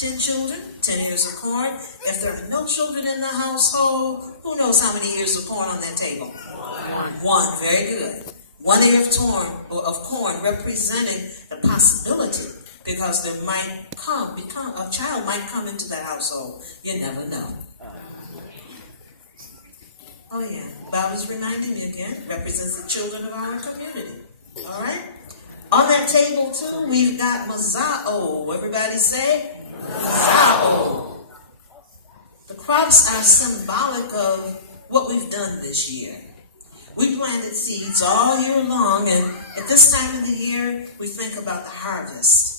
10 children, 10 ears of corn. If there are no children in the household, who knows how many ears of corn on that table? One. Very good. 1 ear of corn representing the possibility, because there might a child might come into that household. You never know. Oh yeah, Bob's reminding me again, represents the children of our community. All right? On that table too, we've got mazao. Everybody say mazao. The crops are symbolic of what we've done this year. We planted seeds all year long, and at this time of the year, we think about the harvest.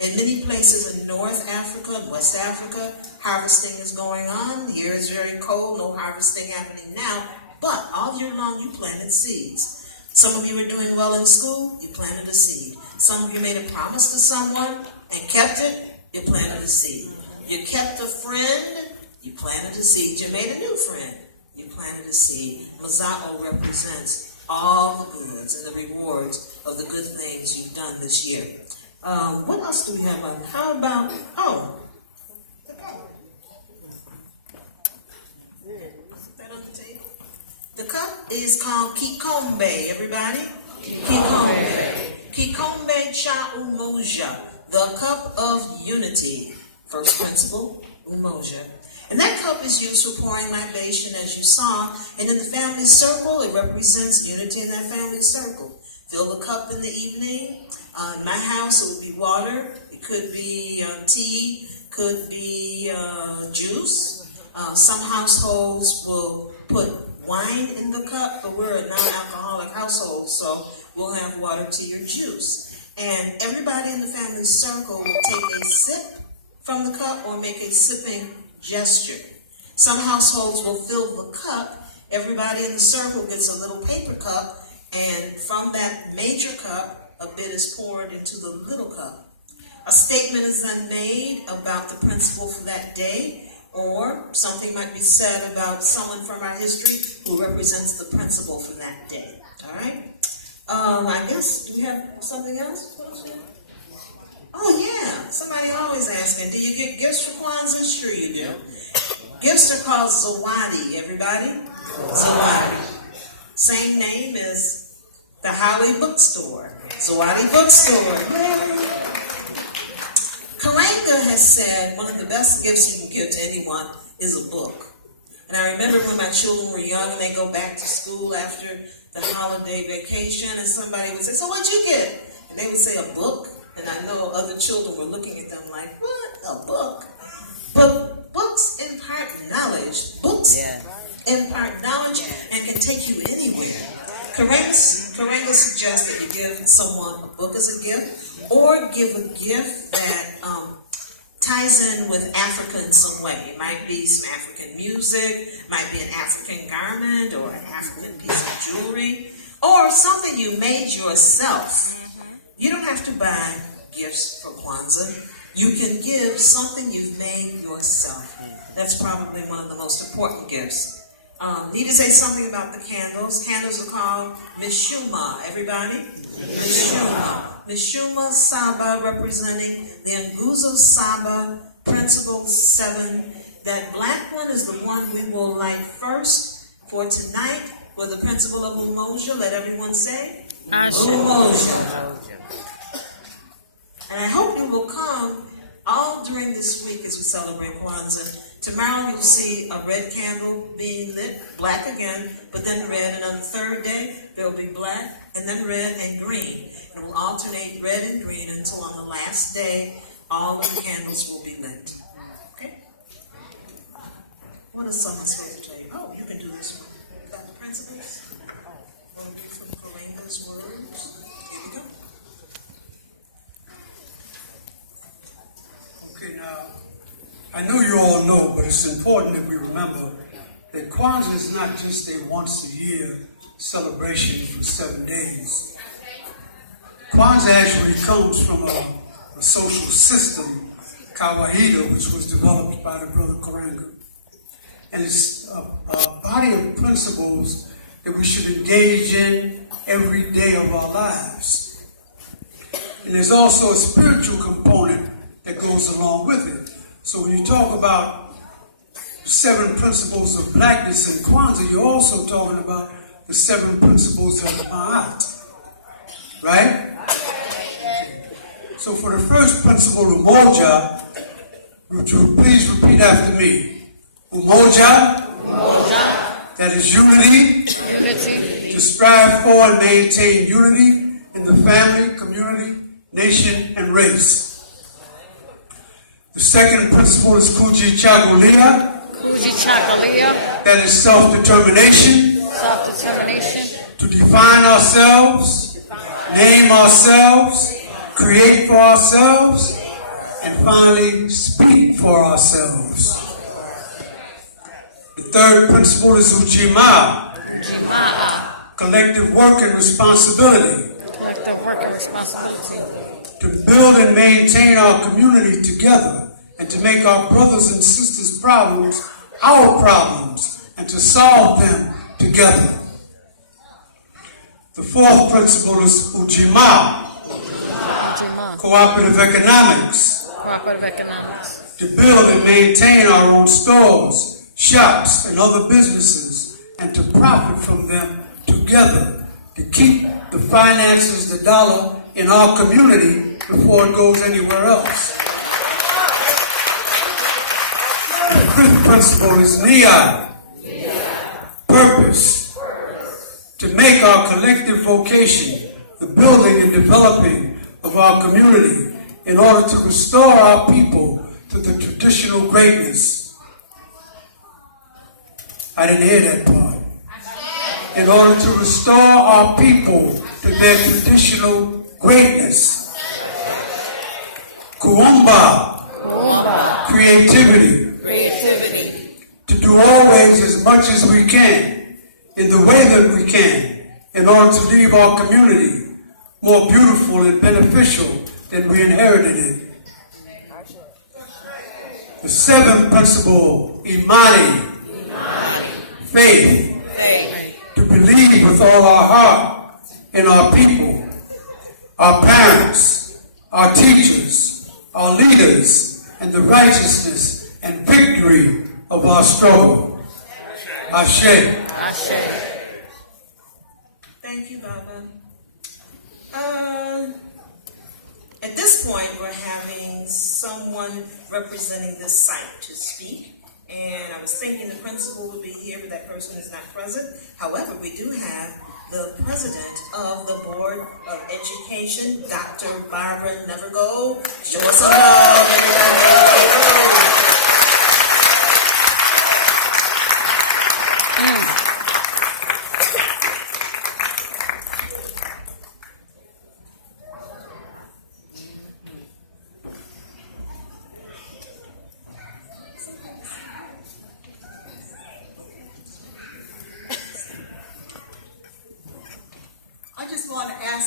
In many places in North Africa and West Africa, harvesting is going on. The year is very cold, no harvesting happening now, but all year long you planted seeds. Some of you are doing well in school, you planted a seed. Some of you made a promise to someone and kept it, you planted a seed. You kept a friend, you planted a seed. You made a new friend, you planted a seed. Mazao represents all the goods and the rewards of the good things you've done this year. What else do we have on? How about, the cup. Is that on the table? The cup is called kikombe, everybody. Kikombe. Kikombe cha umoja, the cup of unity. First principle, umoja. And that cup is used for pouring libation, as you saw. And in the family circle, it represents unity in that family circle. Fill the cup in the evening. In my house, it would be water. It could be tea. Could be juice. Some households will put wine in the cup, but we're a non-alcoholic household, so we'll have water, tea, or juice. And everybody in the family circle will take a sip from the cup or make a sipping gesture. Some households will fill the cup. Everybody in the circle gets a little paper cup, and from that major cup, a bit is poured into the little cup. A statement is then made about the principle for that day, or something might be said about someone from our history who represents the principle for that day. All right? I guess, do we have something else? Oh, yeah. Somebody always asking, do you get gifts for Kwanzaa? Sure you do. Gifts are called zawadi, everybody. Zawadi. Same name as the Holly bookstore. Zawadi bookstore. Karanga has said one of the best gifts you can give to anyone is a book. And I remember when my children were young and they go back to school after the holiday vacation, and somebody would say, so what'd you get? And they would say a book. And I know other children were looking at them like, what? A book? But books impart knowledge. Books impart knowledge and can take you anywhere. Karanga suggests that you give someone a book as a gift, or give a gift that ties in with Africa in some way. It might be some African music, might be an African garment, or an African piece of jewelry, or something you made yourself. You don't have to buy gifts for Kwanzaa. You can give something you've made yourself. That's probably one of the most important gifts. Need to say something about the candles. Candles are called Mishuma. Everybody? Mishuma. Mishuma Saba, representing the Nguzo Saba, Principle 7. That black one is the one we will light first for tonight, for the principle of Umoja. Let everyone say, Umoja. And I hope you will come all during this week as we celebrate Kwanzaa. Tomorrow you'll see a red candle being lit, black again, but then red. And on the third day, there'll be black, and then red and green. It will alternate red and green until on the last day, all of the candles will be lit. Okay? What is someone's supposed to tell you? Oh, you can do this one. You got the principles? One from Karanga's words. Here we go. Okay, now, I know you all know, but it's important that we remember that Kwanzaa is not just a once-a-year celebration for 7 days. Kwanzaa actually comes from a social system, kawaida, which was developed by the brother Karanga. And it's a body of principles that we should engage in every day of our lives. And there's also a spiritual component that goes along with it. So when you talk about 7 principles of blackness in Kwanzaa, you're also talking about the 7 principles of Ma'at. Right? So for the first principle, Umoja, would you please repeat after me? Umoja, that is unity, to strive for and maintain unity in the family, community, nation, and race. The second principle is Kujichagulia, that is self-determination, to define ourselves, name ourselves, create for ourselves, and finally speak for ourselves. The third principle is Ujima, collective work and responsibility, to build and maintain our community together and to make our brothers and sisters' problems our problems and to solve them together. The fourth principle is Ujima, cooperative economics, to build and maintain our own stores, shops, and other businesses, and to profit from them together, to keep the finances, the dollar, in our community before it goes anywhere else. The fifth principle is Niyah, purpose, to make our collective vocation the building and developing of our community in order to restore our people to the traditional greatness. I didn't hear that part. In order to restore our people to their traditional greatness. Kuumba, creativity. To do always as much as we can, in the way that we can, in order to leave our community more beautiful and beneficial than we inherited it. The seventh principle, Imani, faith, to believe with all our heart in our people, our parents, our teachers, our leaders, and the righteousness and victory of our struggle. Ashe. Thank you, Baba. At this point, we're having someone representing this site to speak. And I was thinking the principal would be here, but that person is not present. However, we do have the president of the Board of Education, Dr. Barbara Nevergo. Show us some love, everybody.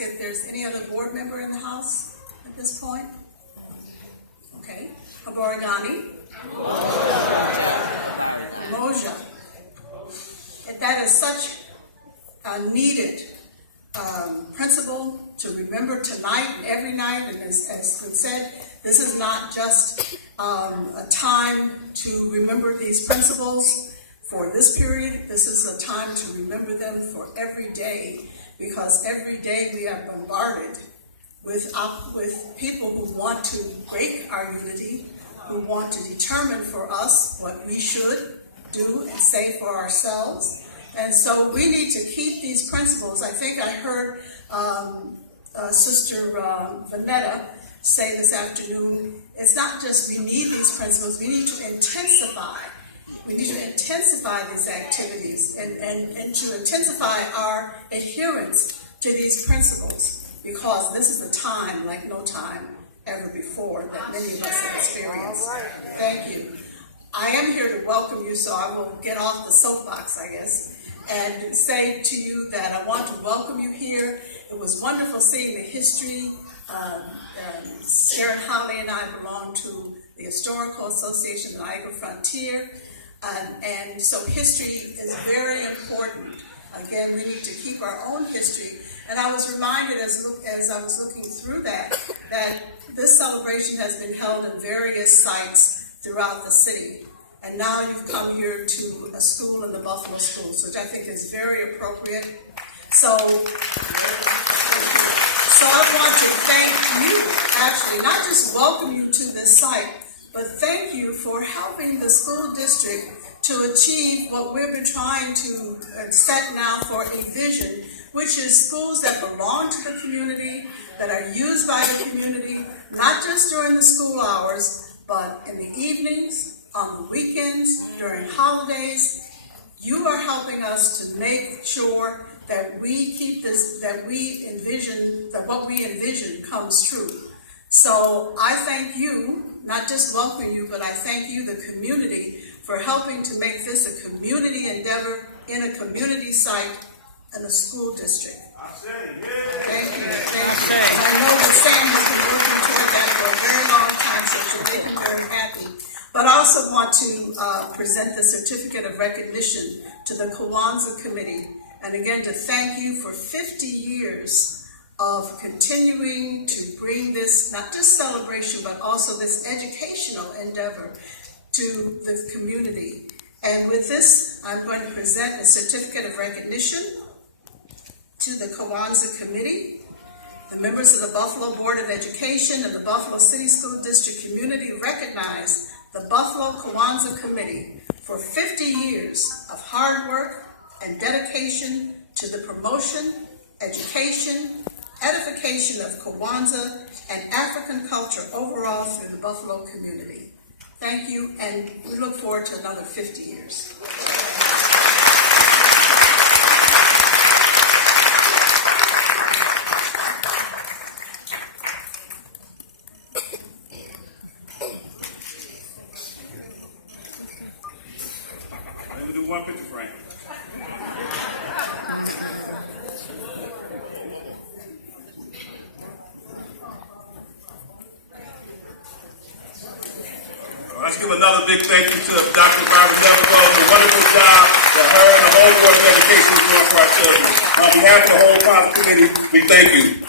If there's any other board member in the house at this point? Okay. Haborigani? Moja. And that is such a needed principle to remember tonight and every night. And as was said, this is not just a time to remember these principles for this period. This is a time to remember them for every day. Because every day we are bombarded with people who want to break our unity, who want to determine for us what we should do and say for ourselves. And so we need to keep these principles. I think I heard Sister Vanetta say this afternoon, it's not just we need these principles, we need to intensify. We need to intensify these activities and to intensify our adherence to these principles, because this is a time like no time ever before that many of us have experienced. Thank you. I am here to welcome you, so I will get off the soapbox, I guess, and say to you that I want to welcome you here. It was wonderful seeing the history. Sharon Holly and I belong to the Historical Association of the Niagara Frontier. And so history is very important. Again, we need to keep our own history. And I was reminded as I was looking through that this celebration has been held in various sites throughout the city. And now you've come here to a school in the Buffalo schools, which I think is very appropriate. So I want to thank you, actually, not just welcome you to this site, but thank you for helping the school district to achieve what we've been trying to set now for a vision, which is schools that belong to the community, that are used by the community, not just during the school hours, but in the evenings, on the weekends, during holidays. You are helping us to make sure that we keep this, that we envision, that what we envision comes true. So I thank you, not just welcome you, but I thank you, the community, for helping to make this a community endeavor in a community site in a school district. Thank you. And I know that Sam has been working toward that for a very long time, so it should make him very happy. But I also want to present the certificate of recognition to the Kwanzaa Committee. And again, to thank you for 50 years of continuing to bring this, not just celebration, but also this educational endeavor to the community. And with this, I'm going to present a certificate of recognition to the Kwanzaa Committee. The members of the Buffalo Board of Education and the Buffalo City School District community recognize the Buffalo Kwanzaa Committee for 50 years of hard work and dedication to the promotion, education, edification of Kwanzaa and African culture overall through the Buffalo community. Thank you, and we look forward to another 50 years. Let me do one picture frame. Let's give another big thank you to Dr. Byron Devereaux, the wonderful job that her and the whole Board of Education is doing for our children. On behalf of the whole Kwanzaa committee, we thank you.